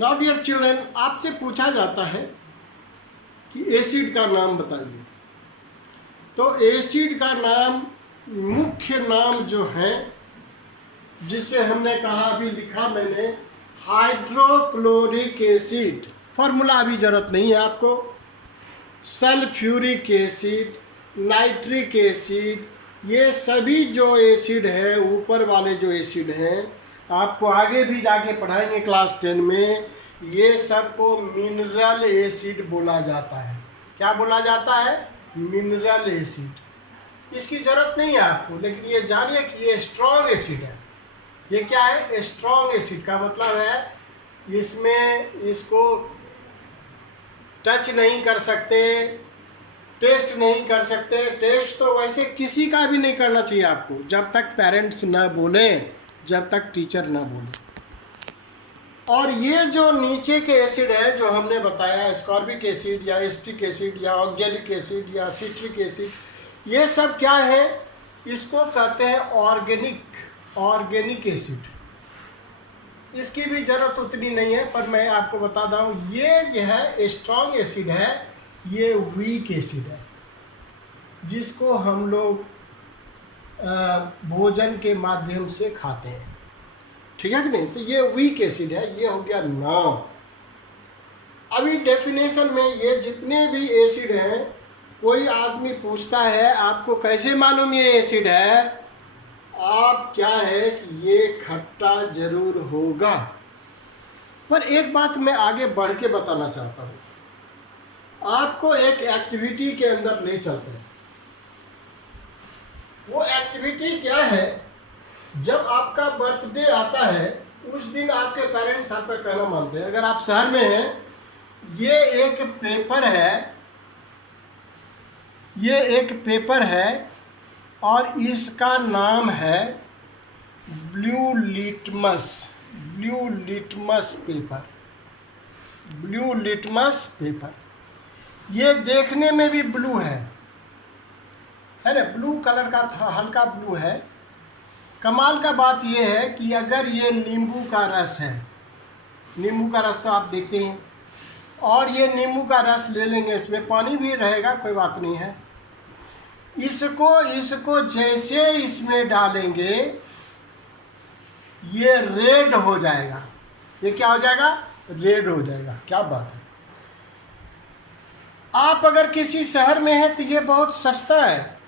Now dear children, आपसे पूछा जाता है कि एसिड का नाम बताइए। तो एसिड का नाम, मुख्य नाम जो है, जिसे हमने कहा, अभी लिखा मैंने, हाइड्रोक्लोरिक एसिड। फॉर्मूला अभी जरूरत नहीं है आपको। सल्फ्यूरिक एसिड, नाइट्रिक एसिड, ये सभी जो एसिड है, ऊपर वाले जो एसिड हैं, आपको आगे भी जाके पढ़ाएंगे क्लास 10 में, ये सबको मिनरल एसिड बोला जाता है। क्या बोला जाता है? Mineral acid. इसकी जरूरत नहीं है आपको, लेकिन ये जानिए कि ये स्ट्रॉन्ग एसिड है। ये क्या है? स्ट्रॉन्ग एसिड का मतलब है इसमें इसको टच नहीं कर सकते, टेस्ट नहीं कर सकते। टेस्ट तो वैसे किसी का भी नहीं करना चाहिए आपको, जब तक पेरेंट्स ना बोले, जब तक टीचर ना बोले। और ये जो नीचे के एसिड है जो हमने बताया, एस्कॉर्बिक एसिड या एसिटिक एसिड या ऑक्जेलिक एसिड या सिट्रिक एसिड, ये सब क्या है? इसको कहते हैं ऑर्गेनिक एसिड। इसकी भी ज़रूरत उतनी नहीं है, पर मैं आपको बता दूं, ये जो है स्ट्रॉन्ग एसिड है, ये वीक एसिड है, जिसको हम लोग भोजन के माध्यम से खाते हैं। ठीक है कि नहीं? तो ये वीक एसिड है। ये हो गया नाम। अभी डेफिनेशन में ये जितने भी एसिड हैं, कोई आदमी पूछता है आपको कैसे मालूम ये एसिड है, आप क्या है कि ये खट्टा जरूर होगा। पर एक बात मैं आगे बढ़ के बताना चाहता हूँ, आपको एक एक्टिविटी के अंदर ले चलते हैं। वो एक्टिविटी क्या है? जब आपका बर्थडे आता है, उस दिन आपके पेरेंट्स आपका कहना मानते हैं। अगर आप शहर में हैं, ये एक पेपर है और इसका नाम है ब्लू लिटमस पेपर। ये देखने में भी ब्लू है ना? ब्लू कलर का था, हल्का ब्लू है। कमाल का बात यह है कि अगर ये नींबू का रस है, नींबू का रस तो आप देखते हैं, और ये नींबू का रस ले लेंगे, इसमें पानी भी रहेगा, कोई बात नहीं है, इसको जैसे इसमें डालेंगे, ये रेड हो जाएगा। ये क्या हो जाएगा? रेड हो जाएगा। क्या बात है! आप अगर किसी शहर में हैं तो ये बहुत सस्ता है।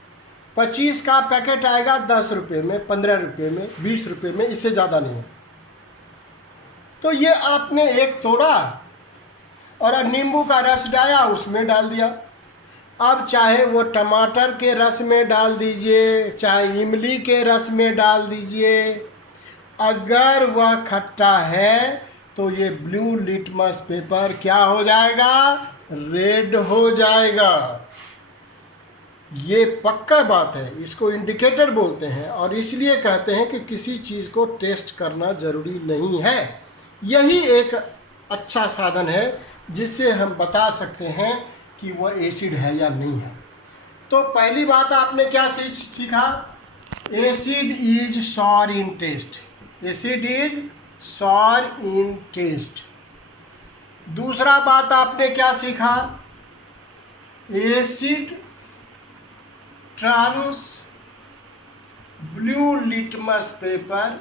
25 का पैकेट आएगा 10 रुपये में, 15 रुपये में, 20 रुपये में, इससे ज़्यादा नहीं है। तो ये आपने एक तोड़ा और नींबू का रस डाला, उसमें डाल दिया। अब चाहे वो टमाटर के रस में डाल दीजिए, चाहे इमली के रस में डाल दीजिए, अगर वह खट्टा है तो ये ब्लू लिटमस पेपर क्या हो जाएगा? रेड हो जाएगा। ये पक्का बात है। इसको इंडिकेटर बोलते हैं, और इसलिए कहते हैं कि किसी चीज़ को टेस्ट करना ज़रूरी नहीं है। यही एक अच्छा साधन है जिससे हम बता सकते हैं कि वह एसिड है या नहीं है। तो पहली बात आपने क्या सीखा? Acid is sour in taste. Acid is sour in taste. दूसरा बात आपने क्या सीखा? Acid turns blue litmus paper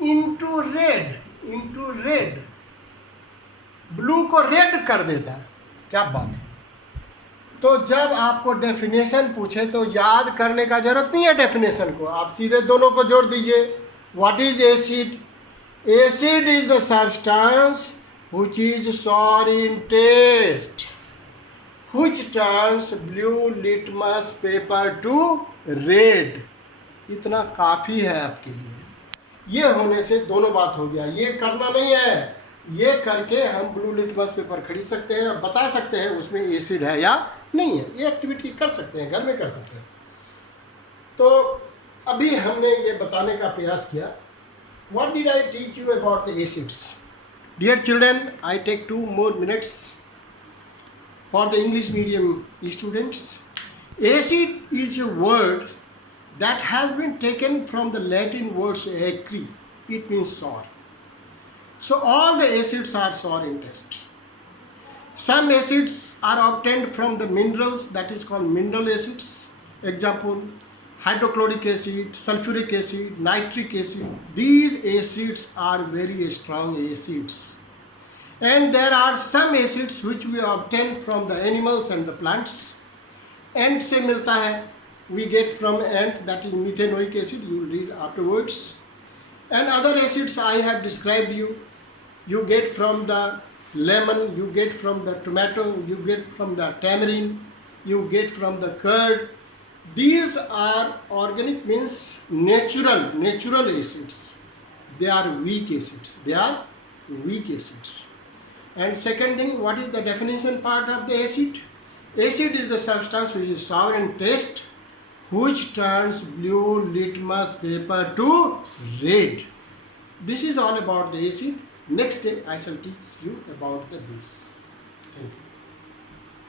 into red. Blue को रेड कर देता है। क्या बात है! तो जब आपको डेफिनेशन पूछे तो याद करने का जरूरत नहीं है डेफिनेशन को, आप सीधे दोनों को जोड़ दीजिए। What is acid? Acid is the substance which is sour in taste, which turns blue litmus paper to red। इतना काफ़ी है आपके लिए। ये होने से दोनों बात हो गया। ये करना नहीं है, ये करके हम ब्लू लिटमस पेपर खरीद सकते हैं और बता सकते हैं उसमें एसिड है या नहीं है। ये एक्टिविटी कर सकते हैं, घर में कर सकते हैं। तो अभी हमने ये बताने का प्रयास किया। What did I teach you about the acids? Dear children, I take 2 more minutes for the English medium students. Acid is a word that has been taken from the Latin words acre. It means sour. So all the acids are sour in taste. Some acids are obtained from the minerals, that is called mineral acids. Example, hydrochloric acid, sulfuric acid, nitric acid. These acids are very strong acids. And there are some acids which we obtain from the animals and the plants. Ant se milta hai, we get from ant, that is methanoic acid, you will read afterwards. And other acids I have described you get from the lemon, you get from the tomato, you get from the tamarind, you get from the curd. These are organic, means natural acids. They are weak acids. And second thing, what is the definition part of the acid? Acid is the substance which is sour in taste, which turns blue litmus paper to red. This is all about the acid. Next day I shall teach you about the base. Thank you.